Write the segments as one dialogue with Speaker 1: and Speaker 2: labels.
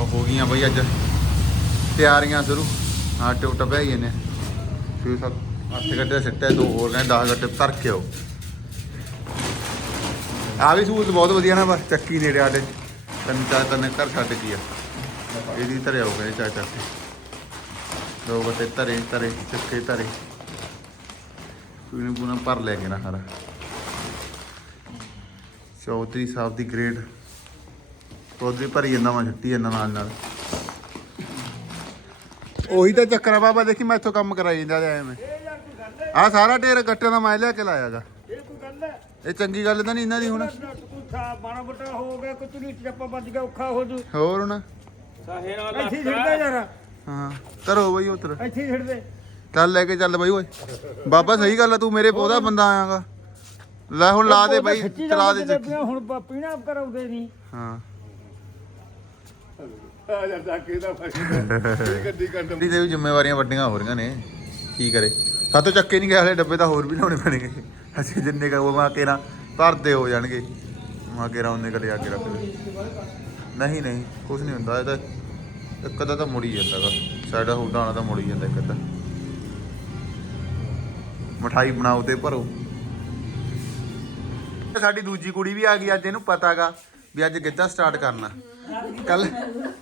Speaker 1: ਉਹ ਹੋ ਗਈਆਂ ਬਈ ਅੱਜ। ਤਿਆਰੀਆਂ ਸ਼ੁਰੂ। ਹਾਂ ਟੁੱਟ ਪੈ ਗਏ ਨੇ ਫਿਰ ਸਭ ਅੱਠ ਗੱਡੇ ਸਿੱਟੇ, ਦੋ ਹੋਰ ਨੇ 10 ਗੱਡੇ ਧਰ ਕੇ ਆਓ ਆ ਵੀ ਸਹੂਲਤ ਬਹੁਤ ਵਧੀਆ ਨਾ, ਬਸ ਚੱਕੀ ਨੇੜੇ ਸਾਡੇ। ਤਿੰਨ ਚਾਰ ਤਿੰਨ ਘਰ ਛੱਡ ਕੀ ਆ। ਇਹਦੀ ਧਰਿਆ ਹੋ ਗਏ ਚਾਰ ਚਾਰ ਦੋ ਗੱਡੇ ਧਰੇ ਧਰੇ, ਚੱਕੇ ਧਰੇ। ਪੂਣਾ ਪੂਣਾ ਭਰ ਲੈ ਕੇ ਨਾ ਸਾਰਾ। ਚੌਧਰੀ ਸਾਹਿਬ ਦੀ ਗ੍ਰੇਡ ਚੌਧਰੀ ਭਰੀ ਜਾਂਦਾ ਮੈਂ ਛੱਟੀ ਜਾਂਦਾ ਨਾਲ ਨਾਲ। ਉਹੀ ਤਾਂ ਚੱਕਰ ਆ ਬਾਬਾ ਦੇਖੀ ਮੈਂ ਇੱਥੋਂ ਕੰਮ ਕਰਾਈ ਜਾਂਦਾ ਐਵੇਂ। ਆ ਸਾਰਾ ਢੇਰ ਗੱਟਿਆਂ ਦਾ ਮੈਂ ਲਿਆ ਕੇ ਲਾਇਆਗਾ
Speaker 2: ਇਹ ਕੋਈ ਗੱਲ ਹੈ
Speaker 1: ਇਹ ਚੰਗੀ ਗੱਲ ਤਾਂ ਨਹੀਂ ਇਹਨਾਂ ਦੀ ਹੁਣ।
Speaker 2: ਕੋਈ ਥਾ ਬਾਣਾ ਬਟਾ ਹੋ ਗਿਆ ਕੋਈ ਚੁਲੀ ਚੱਪਾ ਵੱਜ ਗਿਆ ਔਖਾ ਹੋ ਜੂ
Speaker 1: ਹੋਰ ਹੁਣ
Speaker 2: ਇੱਥੇ ਯਾਰ
Speaker 1: ਹਾਂ ਬਈ ਉਤਰ
Speaker 2: ਇੱਥੇ ਹੀ ਛੱਡਦੇ।
Speaker 1: ਚੱਲ ਲੈ ਕੇ ਚੱਲ ਬਈ ਓਏ। ਬਾਬਾ ਸਹੀ ਗੱਲ ਆ ਤੂੰ ਮੇਰੇ ਉਹਦਾ ਬੰਦਾ ਆਇਆਗਾ ਲੈ ਹੁਣ ਲਾ ਦੇ ਬਈ ਚਲਾ ਦੇ ਚੱਕੀ।
Speaker 2: ਹੁਣ ਪੀਣਾ ਕਰਾਉਂਦੇ ਨਹੀਂ।
Speaker 1: ਹਾਂ।
Speaker 3: ਆ ਜਾ ਟਾਕੇ ਦਾ ਫਾਇਦਾ ਗੱਡੀ ਕੱਢ
Speaker 1: ਗੱਡੀ ਦੇ ਵੀ ਜ਼ਿੰਮੇਵਾਰੀਆਂ ਵੱਡੀਆਂ ਹੋ ਰਹੀਆਂ ਨੇ। ਕੀ ਕਰੇ? ਸਾਤੋਂ ਚੱਕੇ ਨਹੀਂ ਗਏ ਹਲੇ, ਡੱਬੇ ਤਾਂ ਹੋਰ ਵੀ ਲਾਉਣੇ ਪੈਣਗੇ। ਅਸੀਂ ਜਿੰਨੇ ਕਹੋ ਮਾ ਕੇ ਭਰਦੇ ਹੋ ਜਾਣਗੇ। ਮਾ ਕੇ ਉਹਨੇ ਕਦੇ ਆ ਕੇ ਰੱਖ ਨਹੀਂ ਨਹੀਂ ਕੁਝ ਨਹੀਂ ਹੁੰਦਾ। ਇਹ ਤਾਂ ਇੱਕ ਅੱਧਾ ਤਾਂ ਮੁੜੀ ਜਾਂਦਾਗਾ ਸਾਡਾ ਹੁਡਾਣਾ ਤਾਂ ਮੁੜੀ ਜਾਂਦਾ ਇੱਕ ਅੱਧਾ। ਮਠਾਈ ਬਣਾਓ ਤੇ ਭਰੋ। ਸਾਡੀ ਦੂਜੀ ਕੁੜੀ ਵੀ ਆ ਗਈ, ਅੱਜ ਇਹਨੂੰ ਪਤਾਗਾ ਵੀ ਅੱਜ ਗਿੱਧਾ ਸਟਾਰਟ ਕਰਨਾ। ਕੱਲ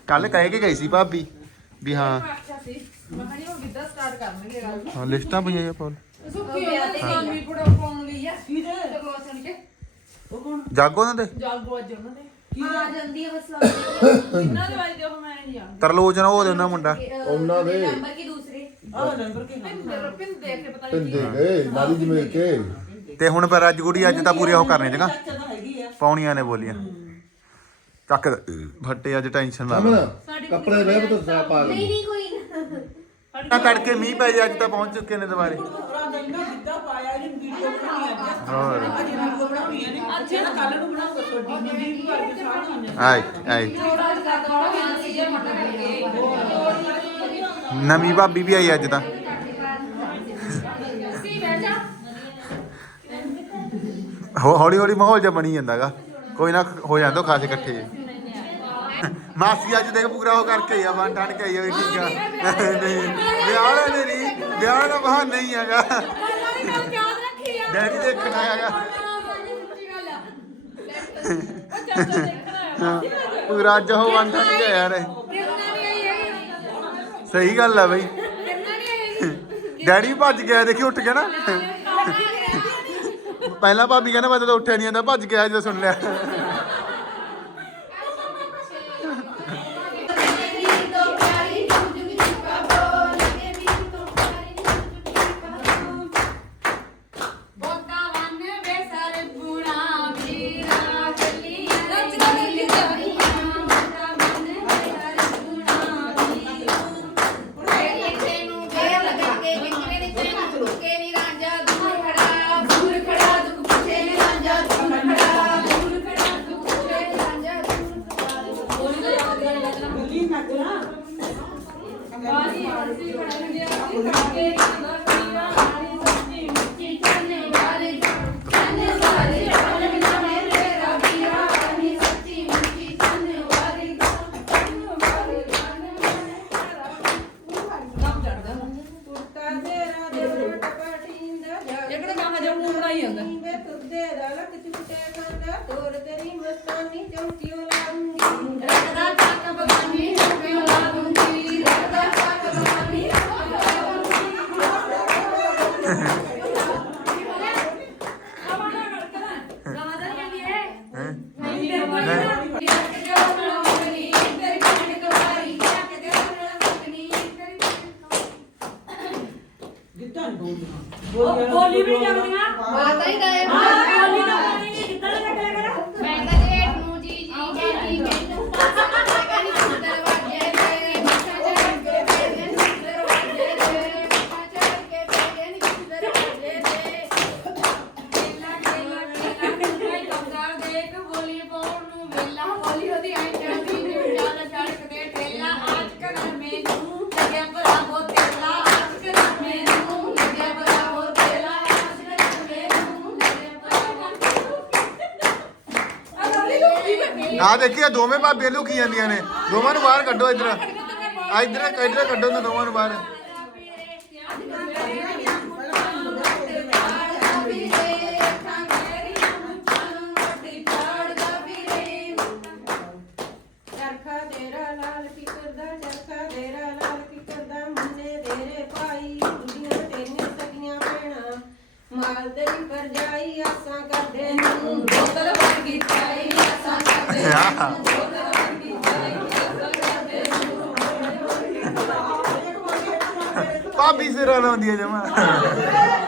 Speaker 1: ਕੱਲ ਕਹਿ ਕੇ ਗਈ ਸੀ ਭਾਬੀ ਵੀ ਹਾਂ।
Speaker 4: ਅੱਛਾ ਸੀ ਮੈਂ ਕਿਹਾ ਜੀ ਉਹ ਗਿੱਧਾ ਸਟਾਰਟ ਕਰਨਗੇ ਗੱਲ
Speaker 1: ਹਾਂ। ਲਿਸਟਾਂ ਪਈਆਂ ਆ ਪਾਲ
Speaker 4: ਸੁੱਕੀ ਉਹਨਾਂ ਦੀ ਗਾਮੀ ਪੜਾ ਪਾਉਣ ਗਈ ਆ ਸੁਣ ਕੇ
Speaker 1: ਜਾਗੋ ਉਹਨਾਂ ਦੇ?
Speaker 4: ਜਾਗੋ ਅੱਜ ਉਹਨਾਂ ਦੇ। ਆ ਜਾਂਦੀ ਹੈ ਬਸ ਕਿੰਨਾ ਦੇ ਵੱਜਦੇ ਉਹ ਮੈਂ ਨਹੀਂ ਜਾਣਦੀ।
Speaker 1: ਤਰਲੋਚਨ ਉਹ ਦੇ ਉਹਨਾਂ ਮੁੰਡਾ।
Speaker 3: ਉਹਨਾਂ ਦੇ।
Speaker 4: ਨੰਬਰ ਕੀ ਦੂਸਰੀ? ਪਿੰਨ ਦੇਖ ਕੇ ਪਤਾ ਨਹੀਂ
Speaker 3: ਪਿੰਦੇ ਗਏ ਨਾਲੀ ਜਮੇਰ ਕੇ।
Speaker 1: ਤੇ ਹੁਣ ਪਰ ਅੱਜ ਗੁੜੀ ਅੱਜ ਤਾਂ ਪੂਰੇ ਉਹ ਕਰਨੇ ਜਗਾ ਪੌਣੀਆਂ ਨੇ ਬੋਲੀਆਂ। ਚੱਕ ਫੱਟੇ ਅੱਜ ਟੈਨਸ਼ਨ ਲਾ
Speaker 3: ਅਮਨ ਕੱਪੜੇ ਵੇਖ ਤੂੰ ਸਾ ਪਾ ਲਈ
Speaker 4: ਨਹੀਂ ਕੋਈ
Speaker 1: ਆ ਤੜਕੇ ਮੀਂਹ ਪੈ ਜਾ ਅੱਜ ਤਾਂ ਪਹੁੰਚ ਚੁੱਕੇ ਨੇ ਦੁਬਾਰੇ। ਨਵੀਂ ਭਾਬੀ ਵੀ ਆਈ ਅੱਜ ਤਾਂ।
Speaker 4: ਸੀ ਜਾ
Speaker 1: ਹੌਲੀ ਹੌਲੀ ਮਾਹੌਲ ਜਿਹਾ ਬਣੀ ਜਾਂਦਾਗਾ। ਕੋਈ ਨਾ ਹੋ ਜਾਂਦਾ ਖਾਸ ਇਕੱਠੇ। ਮਾਸੀ ਅੱਜ ਦੇਖ ਪੂਰਾ ਉਹ ਕਰਕੇ ਆ ਬਣ ਟਣ ਕੇ ਆਈ ਹੋਈ ਠੀਕ ਆ। ਨਹੀਂ, ਵਿਆਹ ਵਾਲਾ ਨਹੀਂ, ਵਿਆਹ ਦਾ ਬਹਾਨਾ ਨਹੀਂ ਹੈਗਾ।
Speaker 4: ਯਾਦ ਰੱਖੀ ਆ
Speaker 1: ਡੈਡੀ ਦੇਖਣ ਪੂਰਾ ਅੱਜ ਉਹ ਬਣ ਟਣ ਕੇ ਆਇਆ ਰੇ ਸਹੀ ਗੱਲ ਆ ਬਈ। ਡੈਡੀ ਭੱਜ ਗਿਆ, ਦੇਖੀ ਉੱਠ ਗਿਆ ਨਾ। ਪਹਿਲਾਂ ਭਾਬੀ ਕਹਿੰਦਾ ਮੈਂ ਤਾਂ ਉੱਠਿਆ ਨਹੀਂ ਜਾਂਦਾ, ਭੱਜ ਗਿਆ ਜਦੋਂ ਸੁਣ ਲਿਆ।
Speaker 4: ਮਾਤਾ ਹੀ ਆ ਦੇਖੀਏ ਦੋਵੇਂ ਭਾਬੀਆਂ ਲੁਕੀ ਜਾਂਦੀਆਂ ਨੇ। ਦੋਵਾਂ ਨੂੰ ਬਾਹਰ ਕੱਢੋ ਇੱਧਰ। ਆ ਇੱਧਰ ਇੱਧਰ ਕੱਢੋ ਦੋਵਾਂ ਨੂੰ ਬਾਹਰ। ਭਾਬੀ ਸਿਰਾਂ ਲਾਉਂਦੀ ਹੈ ਜਮਾ।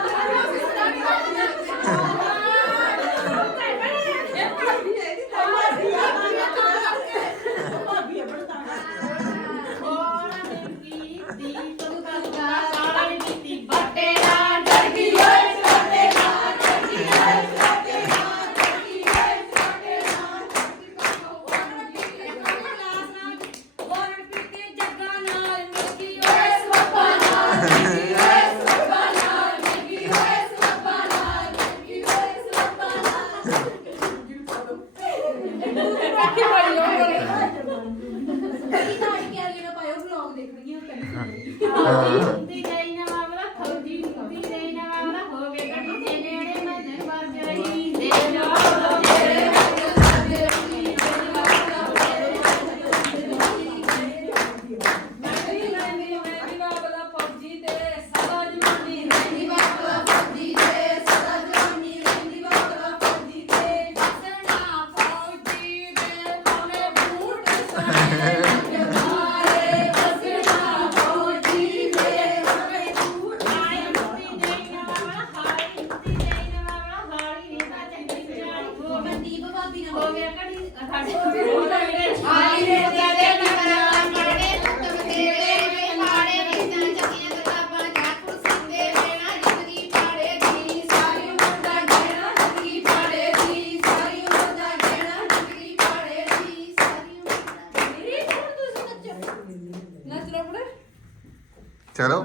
Speaker 4: ਚਲੋ।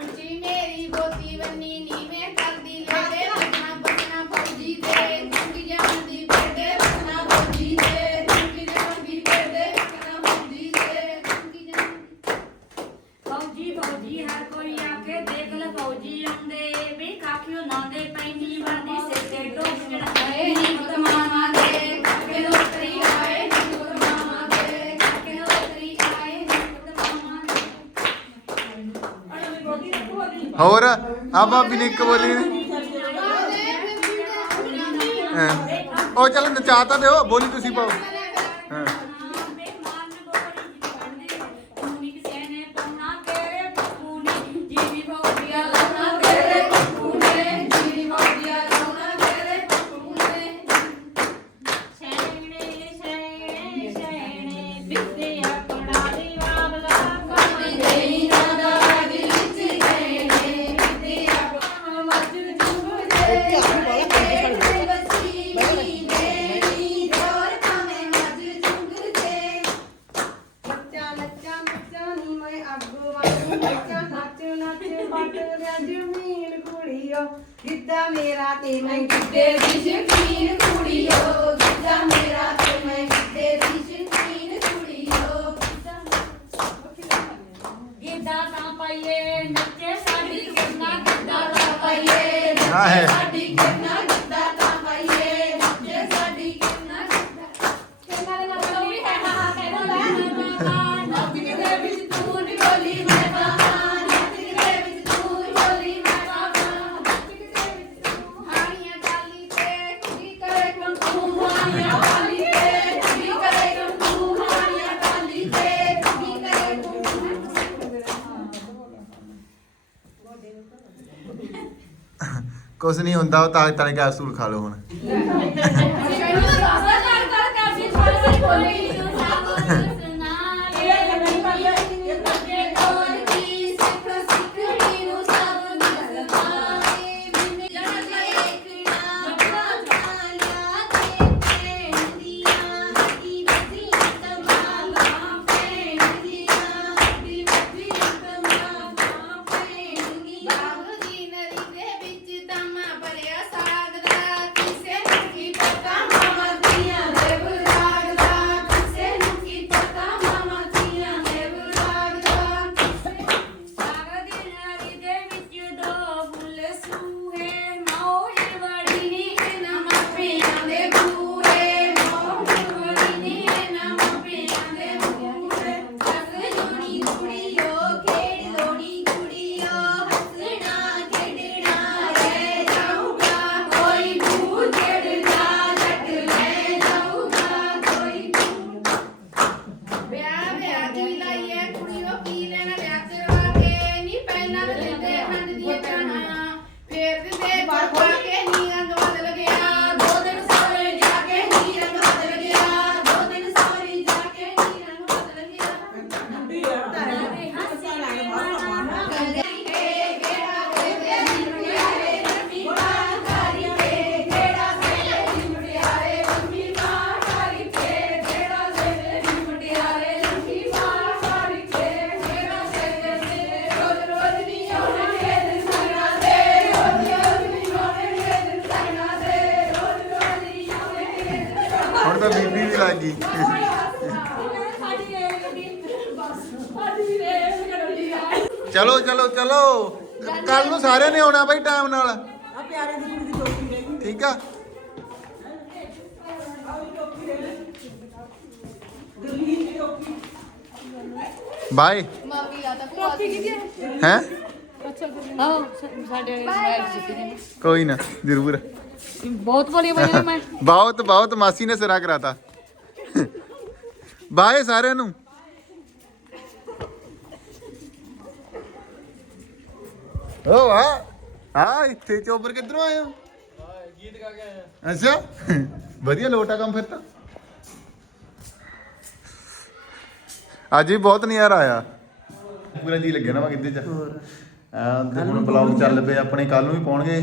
Speaker 5: ਉੱਚੀ ਮੇਰੀ ਬੋਤੀ ਬੰਨੀ ਨੀ
Speaker 1: ਹੋਰ? ਆ
Speaker 4: ਭਾਬੀ ਨੇ ਇੱਕ ਬੋਲੀ ਨੇ। ਉਹ ਚੱਲ ਨਚਾ ਤਾਂ ਦਿਓ ਬੋਲੀ ਤੁਸੀਂ ਪਾਓ।
Speaker 5: Fatima, que te deixe vir.
Speaker 4: ਕੁਝ ਨਹੀਂ ਹੁੰਦਾ ਉਹ ਤਾਕਤ ਵਾਲੇ ਕੈਪਸੂਲ ਖਾ ਲਓ ਹੁਣ।
Speaker 1: ਚਲੋ ਚਲੋ ਚਲੋ। ਕੱਲ ਨੂੰ ਸਾਰਿਆਂ ਨੇ ਆਉਣਾ ਬਾਈ ਟਾਈਮ ਨਾਲ।
Speaker 6: ਆ ਪਿਆਰੇ ਦੀ ਕੁੜੀ ਦੀ ਟੋਪੀ ਰਹਿ ਗਈ
Speaker 1: ਠੀਕ ਆ। ਬਾਏ।
Speaker 5: ਮਾਮੀ ਲਾ ਤਾਂ ਭੂਆ ਦੀ
Speaker 1: ਹੈ?
Speaker 4: ਆਹ ਸਾਡੇ ਮੋਬਾਈਲ ਸਿੱਖੀ ਨੇ।
Speaker 1: ਕੋਈ ਨਾ ਜ਼ਰੂਰ।
Speaker 4: ਬਹੁਤ ਬੋਲੀ ਮੈਂ।
Speaker 1: ਬਹੁਤ ਬਹੁਤ ਮਾਸੀ ਨੇ ਸਿਰਾ ਕਰਾਤਾ। ਬਾਏ ਸਾਰਿਆਂ ਨੂੰ। ਓ ਆ ਆ ਇੱਥੇ ਚੋਬਰ ਕਿੱਧਰੋਂ ਆਏ ਹੋ? ਗੀਤ ਗਾ ਕੇ ਆਏ ਅੱਛਾ ਵਧੀਆ ਲੋਟਾ ਕੰਮ ਫਿਰ ਤਾਂ। ਅੱਜ ਵੀ ਬਹੁਤ ਨਜ਼ਾਰਾ ਆਇਆ। ਪੂਰਾ ਜੀ ਲੱਗਿਆ ਨਾ ਵਾ ਗਿੱਧੇ ਚ। ਆ ਤੇ ਹੁਣ ਬਲੌਗ ਚੱਲ ਪਏ ਆਪਣੇ ਕੱਲ ਨੂੰ ਵੀ ਪਾਉਣਗੇ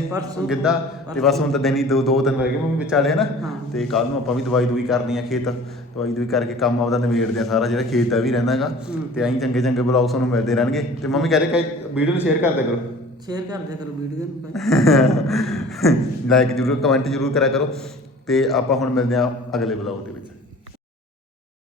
Speaker 1: ਗਿੱਧਾ। ਤੇ ਬਸ ਹੁਣ ਤਾਂ ਦਿਨ ਹੀ ਦੋ ਦੋ ਦਿਨ ਰਹਿ ਗਏ ਮੰਮੀ ਵਿਚਾਲੇ ਨਾ ਤੇ ਕੱਲ ਨੂੰ ਆਪਾਂ ਵੀ ਦਵਾਈ ਦੂਈ ਕਰਨੀ ਆ ਖੇਤ। ਦਵਾਈ ਦੂਈ ਕਰਕੇ ਕੰਮ ਆਪਦਾ ਨਿਬੇੜਦੇ ਆ ਸਾਰਾ ਜਿਹੜਾ ਖੇਤ ਦਾ ਵੀ ਰਹਿੰਦਾਗਾ ਤੇ ਐਂ ਚੰਗੇ ਚੰਗੇ ਬਲੌਗ ਤੁਹਾਨੂੰ ਮਿਲਦੇ ਰਹਿਣਗੇ। ਤੇ ਮੰਮੀ ਕਹਿੰਦੇ ਵੀਡੀਓ ਨੂੰ ਸ਼ੇਅਰ ਕਰ ਦਿਆ ਕਰੋ।
Speaker 6: ਸ਼ੇਅਰ ਕਰ ਦਿਆ ਕਰੋ ਵੀਡੀਓ ਨੂੰ
Speaker 1: ਲਾਈਕ ਜਰੂਰ ਕਮੈਂਟ ਜਰੂਰ ਕਰਿਆ ਕਰੋ ਤੇ ਆਪਾਂ ਹੁਣ ਮਿਲਦੇ ਆ ਅਗਲੇ ਬਲੌਗ ਦੇ ਵਿੱਚ।